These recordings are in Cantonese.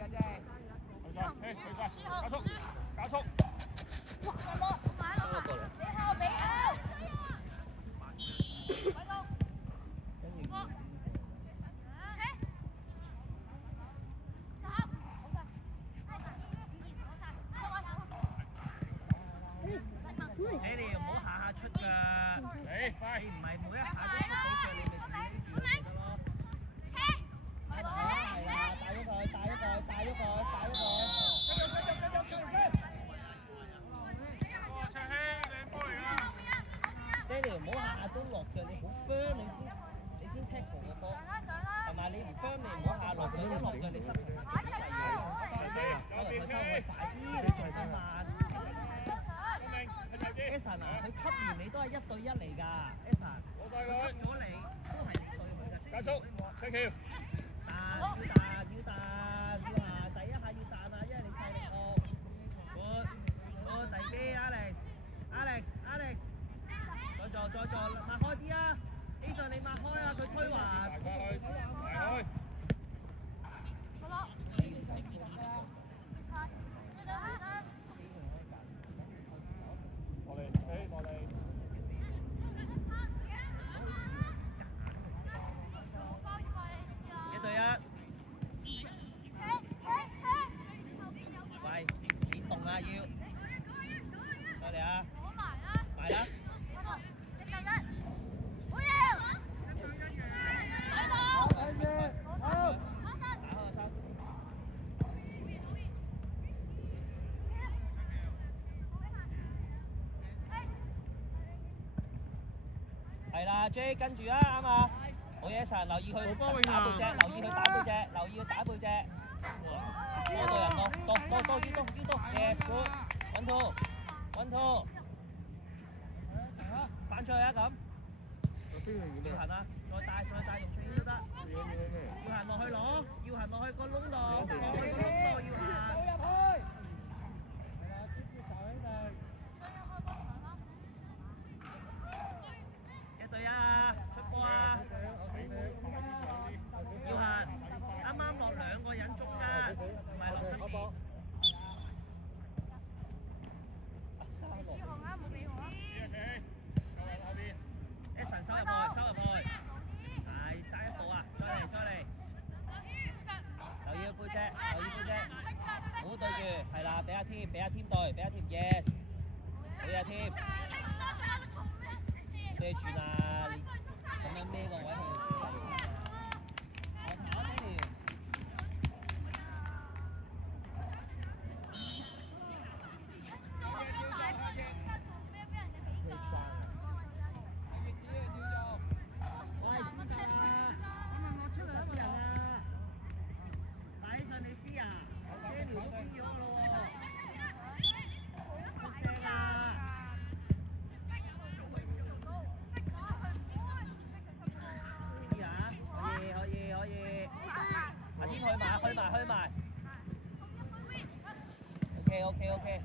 加速，加速。你哋唔好下下出㗎，你唔係每一下都出到腳，你咪自己住咪得咯。係啦，帶咗佢，帶咗佢，帶咗佢，帶咗佢。Danny 唔好下下都落腳，你好 firm 你先 tackle 個波，同埋你唔 firm 你唔好下落腳，一落腳你失球。收入佢收佢快啲，你做得慢。Eason 啊，佢吸完你都係1對1嚟㗎 ，Eason。佢吸咗你都係你對佢㗎。加速，踢橋。要第一下要彈啊，因為你細力哦。我第機 Alex，再做，擘開啲啊 ！Eason 你擘開啊，佢推環。大開。落嚟。1對1。喂，點動啊要？過嚟啊！埋啦！係啦 ，J 跟住啊，啱啊！好嘢神，留意佢打背脊，留意佢打背脊。多個人多 ，yes good， 1 2，翻出去啊咁。要行啊，再帶用出圈都得。要行落去攞，要行落去個窿度，要行。1對1啊，出波啊！要行，啱啱落2個人中間，唔係落側邊。Eason 收入去，係爭1步啊！再嚟，留意個背脊，唔好對住，係啦，俾阿添對，yes， 好嘢添，孭住啦，咁樣孭個位去住啦。開埋 ，OK，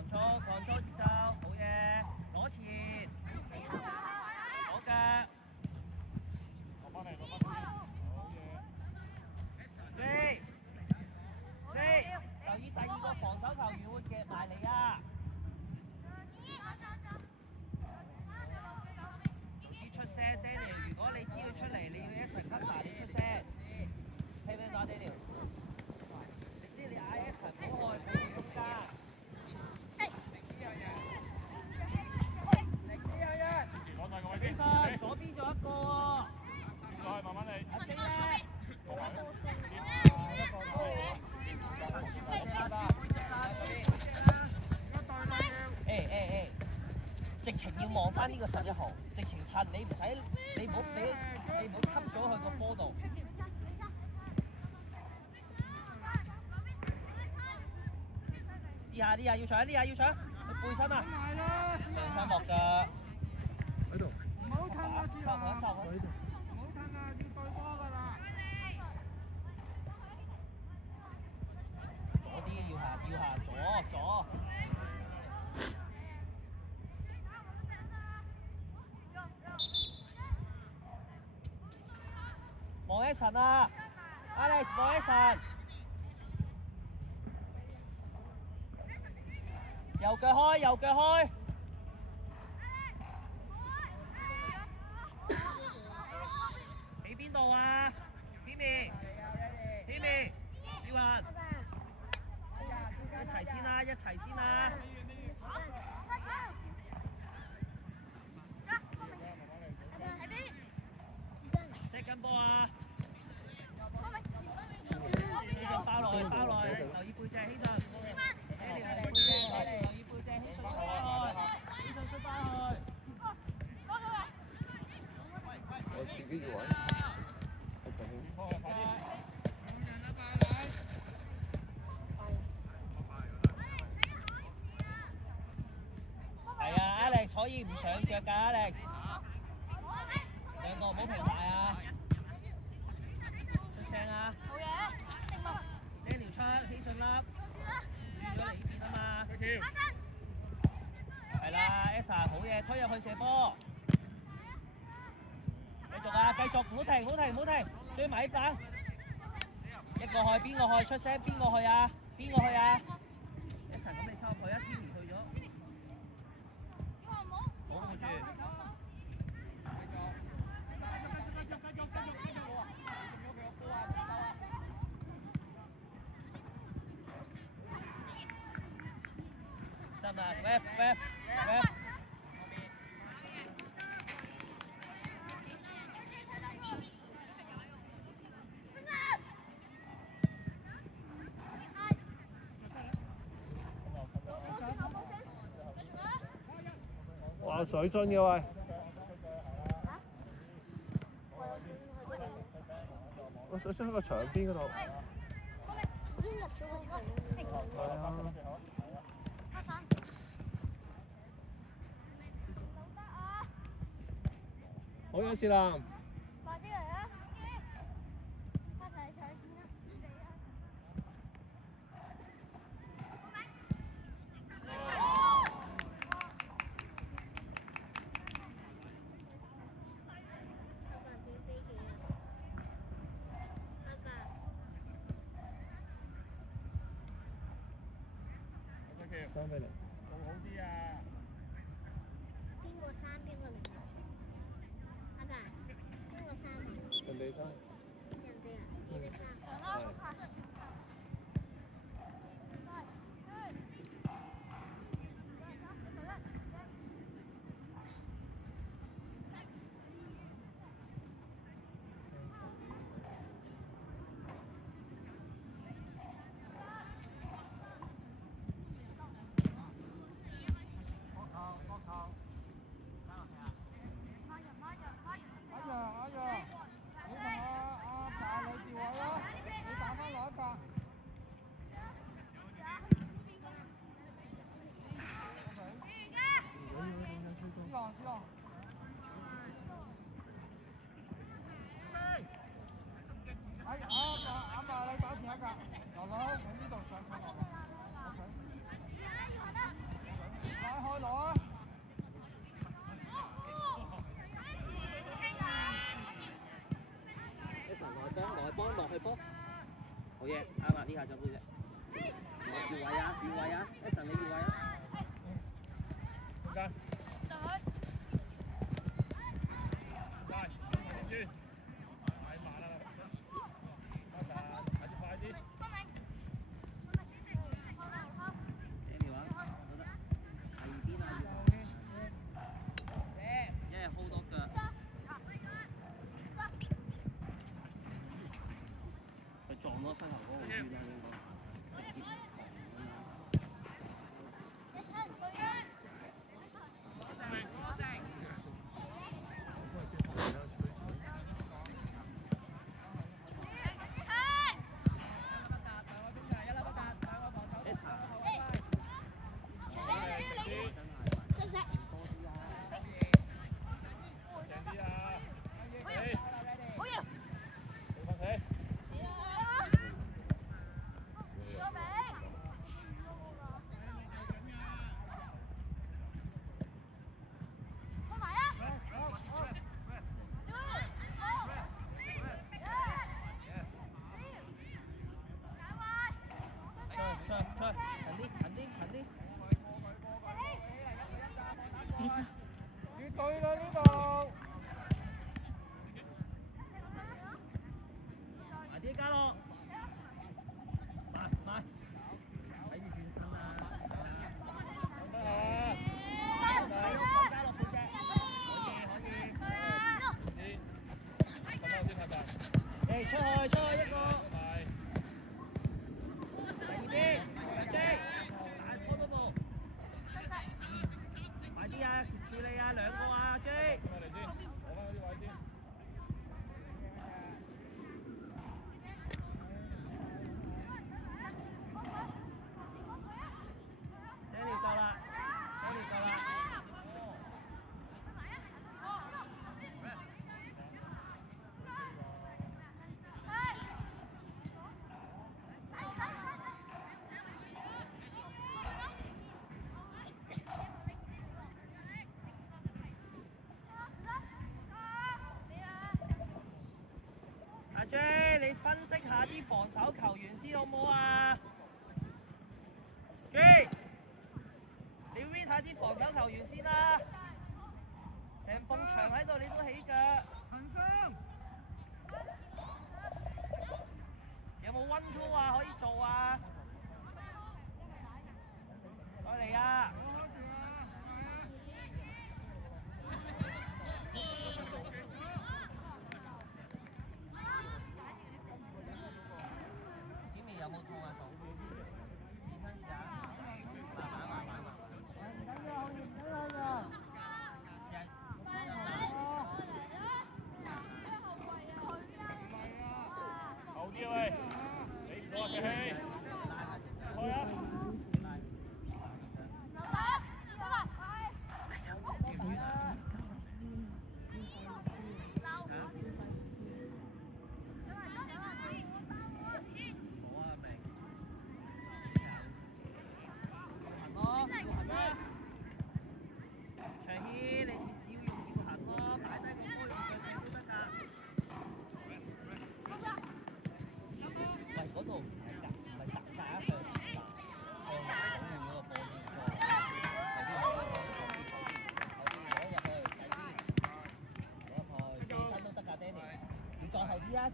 狂速節奏，好嘢，攞前，攞腳，落翻嚟，好嘢。留意第2個防守球員會夾埋嚟啊！出聲 ，Daniel， 如果你知佢出嚟，你要Eason cover，你出聲，聽唔聽到 Daniel？ 你知你嗌Eason唔好開中間。Eason，左邊仲一個喎。再慢慢嚟。阿晶咧。直情要望翻呢個11號，直情趁你唔好吸咗佢個波度。呢下要搶，佢背身啊！背身落腳。喺度。唔好褪啊！收佢。唔好褪啊！要對波㗎啦。嗰啲要下左。望Eason啊！ Alex 望一陣，右腳開，右腳開。喺邊度啊 ？Timmy，小雲，一齊先啦，一齊先啦。踢緊波啊！希慎包落去，包落去，留意背脊，希慎。留意背脊，希慎出翻去，希慎出翻去。我自己要位。係啊 ，Alex 可以唔上腳㗎 ，Alex。兩個唔好平排啊！出聲啊！好嘢！Daniel 出，希慎粒，轉咗嚟呢邊啊嘛。係啦 ，Esa 好嘢，推入去射波。繼續啊，繼續，唔好停，唔好停，唔好停，追埋呢板。一個去，邊個去？出聲，邊個去啊？邊個去啊 ？Esa 咁你收佢啊 ，Timmy 去咗。保護住。得啦 ，ref。哇！水樽嘅喂，我水樽喺個牆邊嗰度。係啊。好有事啦！快啲嚟啊！一齊搶先啦！3-0。做好啲啊！邊個3邊個0啊？阿爸，邊個3啊？人哋3。人哋啊？你哋3。幫落去波，好嘢，啱啊！呢下就好啫。越位啊，越位啊 ，Eason 你越位啊！中間。快，轉。太慢啦，快啲快啲。Daniel 啊，好得。第二邊啊。一係 hold 多腳。撞多膝頭哥好啲啦，應該直接家樂，買，睇住轉身啊！得啊！家樂背脊，可以。咁先太大。誒，出去一個。第二邊，J，大波多步。快啲啊！處理啊，兩個啊 ，J。咁我嚟先，攞翻嗰啲位先。Danny 夠啦，Danny 夠啦。阿 J，你分析下啲防守球員先好唔好啊 ？J，你 read 下啲防守球員先啦。成埲牆喺度，你都起腳。有冇溫操啊？可以做啊？過嚟啊！有冇痛啊？痛？醫生試下，慢慢。後啲啊喂，你唔好客氣，開啊！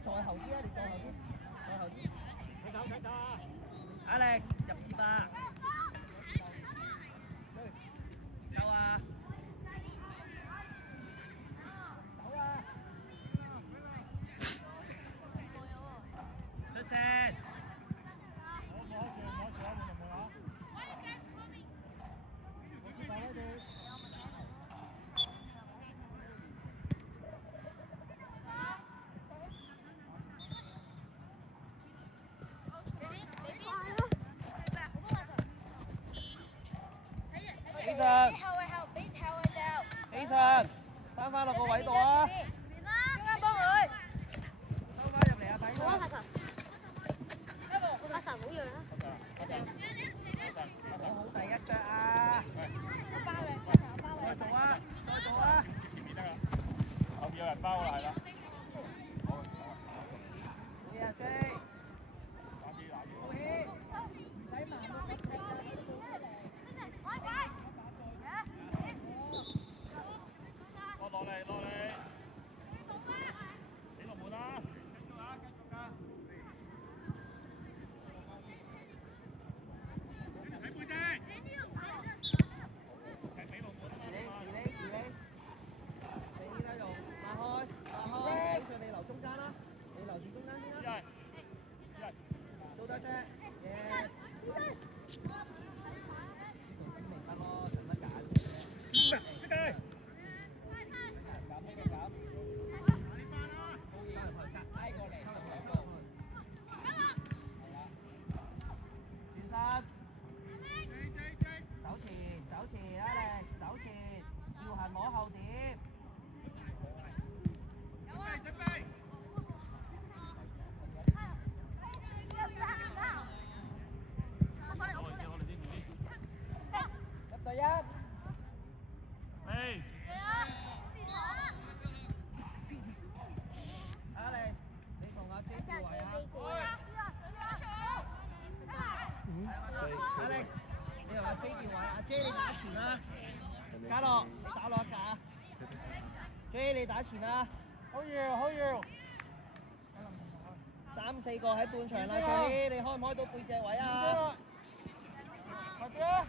再後啲啊！你再後啲，睇手啊 ！Alex 入攝啊！走啊！走啊！出聲！起上，翻返落個位度啊！中間幫佢，收翻入嚟啊！快啲！好啊，阿神好樣啊！好第一腳啊！我包你，我包你。再做啊！再做啊！前面得啦，後邊有人包啦，係啦。好啊 J， 打啲打啲。落嚟，你落門啦！繼續啊，繼續㗎！睇背脊。係俾落門啊嘛！你呢度打開，上你留中間啦，你留住中間先啦。做得啫，耶！明白咯，盡得揀。出界！走前 ，Alex， 走前，要行攞後點。準備。1對1。Alex， 你同阿 J 調位啊。Alex， 你同阿 J 調位，阿 J 你打前啦。嘉樂，你打落一架。J 你打前啦。好要。3 4個喺半場啦，長啲，你開唔開到背脊位啊？快啲啊！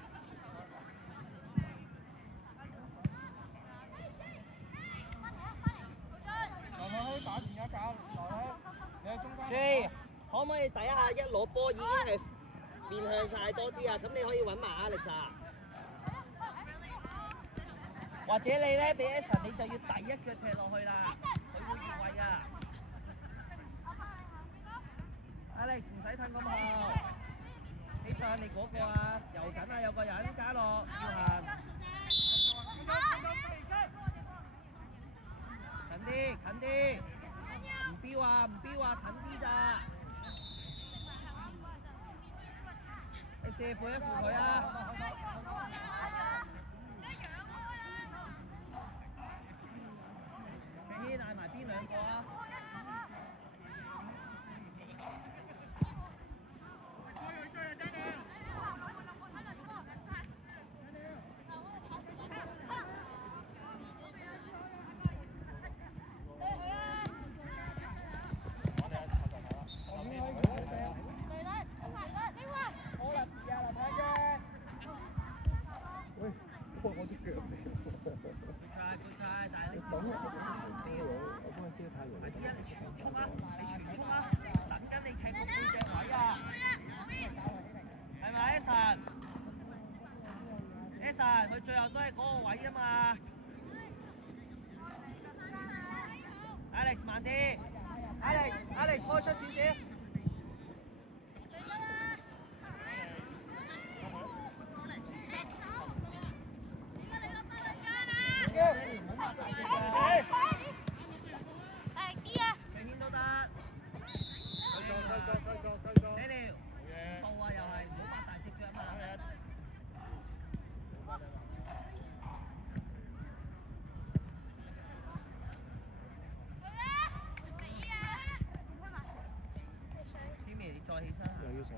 留喺打前一格，留喺你喺中間。J， 可唔可以第一下一攞波已經係面向晒多啲啊？咁你可以揾埋 Alex 啊。或者你咧俾 Eason， 你就要第一腳踢落去啦，佢會越位啊。Alex 唔使褪咁後，起上你嗰個啊，游緊啊，有個人加落要行。近啲，近啲，唔標啊，唔標啊，近啲咋。你射扶一扶佢啊！你帶埋邊兩個啊？喂，我啲腳嚟。但係你等我幫佢遮太陽。你傳衝啊！你傳衝啊！等緊你踢個背脊位啊！係咪 Eason？Eason 佢最後都係嗰個位啊嘛。Alex 慢啲 ，Alex 開出少少。再起身又要上。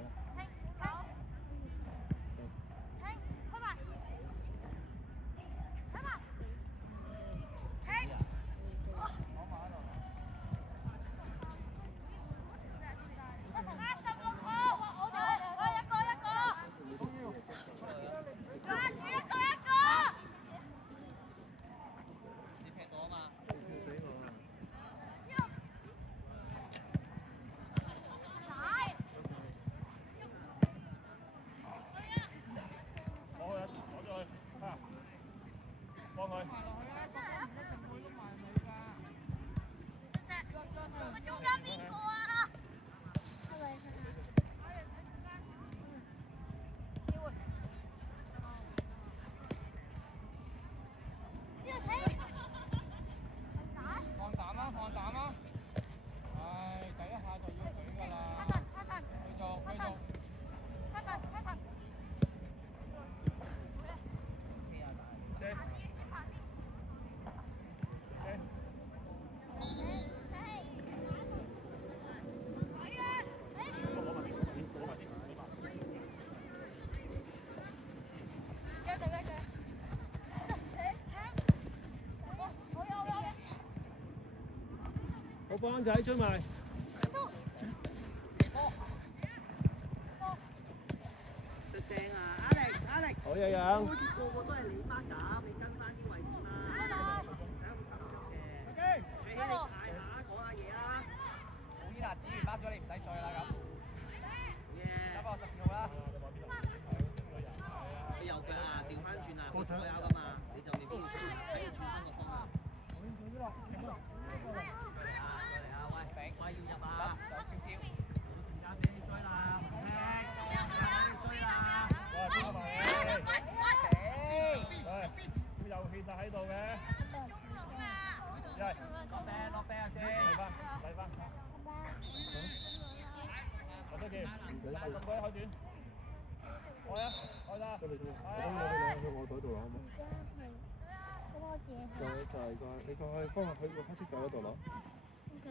我幫仔追埋。正啊 ，Alex， 好嘢樣。好似個個都係你班咁，你跟翻啲位置嘛。最起你大下講下嘢啦。好依嗱，子完甩咗你唔使再啦咁。打翻我12號啦。佢右腳啊，調翻轉啊，佢左右噶嘛，你就未必要睇佢轉身個方向。喂，要入啊！冇時間俾你追啦，唔聽，追啦！佢有氣勢喺度嘅。落啤啊，先！嚟翻。我得嘅，大動作開短。開啊，開啦！我去我袋度攞好冇？就係個，你過去幫我去個黑色袋嗰度攞。OK。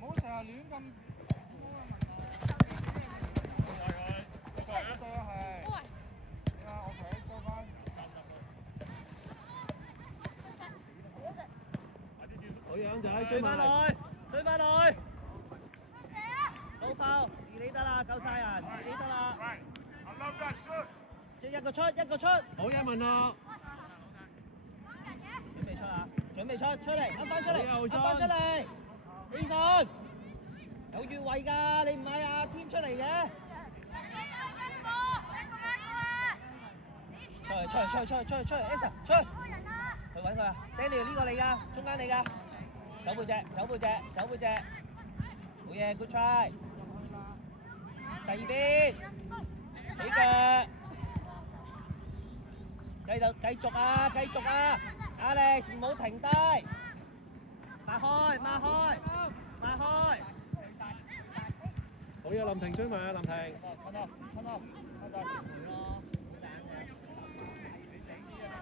唔好成日亂咁。追翻來，追翻來。老炮，自己得啦，夠晒人，自己得啦。即一個出，一個出。好一問啊！準備出啊！準備出嚟，啱翻出嚟，啱翻出嚟。李信有越位㗎，你唔係阿天出嚟嘅。出，Esa 出，去揾佢啊 ！Daniel 呢個你㗎，中間你㗎，走背脊，好嘢 ，good try。第二邊，起腳，繼續啊 ，Alex 唔好停低，擘開。好嘢，林婷追埋啊，林婷。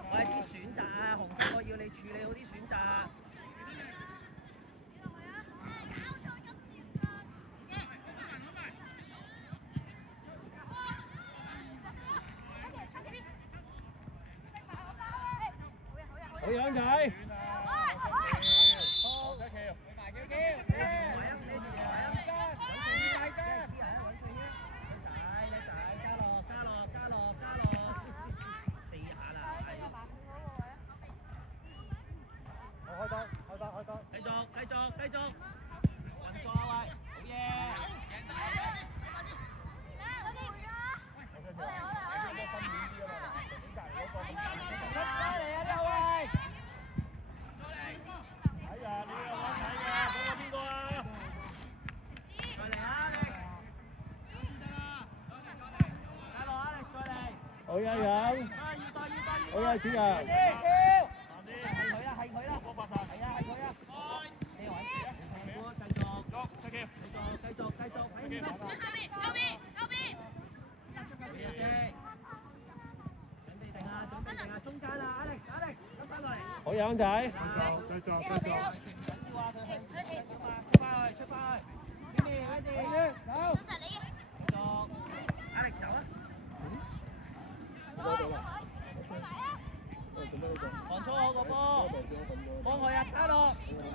喂，啲選擇啊，紅色我要你處理好啲選擇。好樣仔。繼續，運錯啊喂，好嘢！出嚟啊呢位！睇啊，你又揾睇啊，嗰個邊個啊？再嚟啊你！加落啊你，再嚟！好嘢樣！好嘢錢啊！係佢啦！係啊！繼續，準備定啊！中間啦 ，Alex，翻過嚟。好樣仔。繼續。緊要啊！佢出翻去。Jimmy，走。繼續 ，Alex 走啊。防錯我個波，幫佢啊！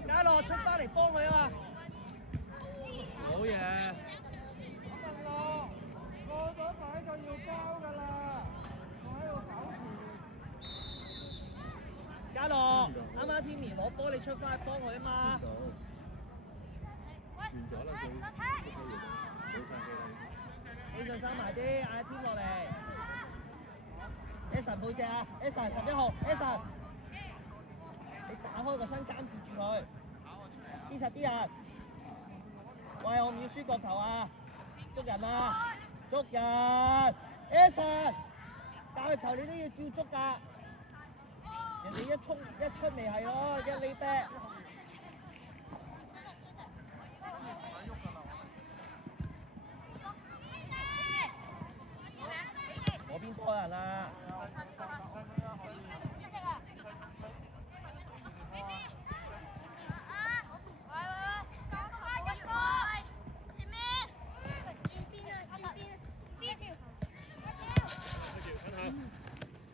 加落出翻嚟幫佢啊嘛。好嘢！過咗牌就要交㗎啦，我喺度搞事。嘉樂，啱啱天棉攞波，你出翻去幫佢啊嘛。完咗啦佢，起上收埋啲，嗌天落嚟。Eason 背脊啊 ，Eason 11號 ，Eason， 你打開個身監視住佢，黐實啲人。喂，我唔要輸角球啊！捉人啊！捉人 ！Eason， 教佢球你都要照捉㗎。人哋一出咪係咯，一哩啤。嗰邊多人啊！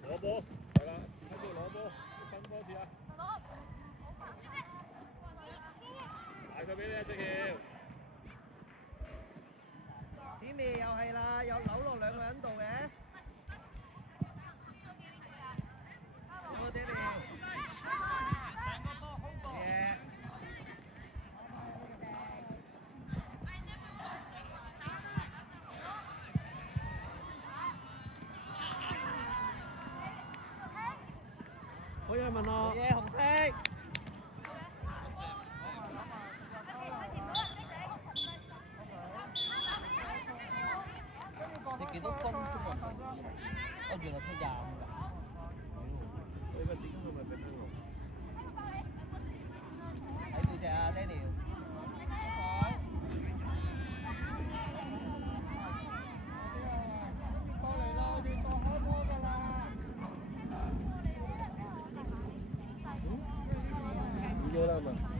攞波，係啦，喺度攞波，新波試下。大佢俾你啊，隻橋。Timmy 又係啦，又扭落兩個人度嘅。我哋好嘢問我。嘢紅色。你幾多分鐘啊？我原來佢25㗎。你個子宮咪俾我。睇背脊啊 ，Daniel。過嚟啦，你放開波㗎啦。唔要啦嘛。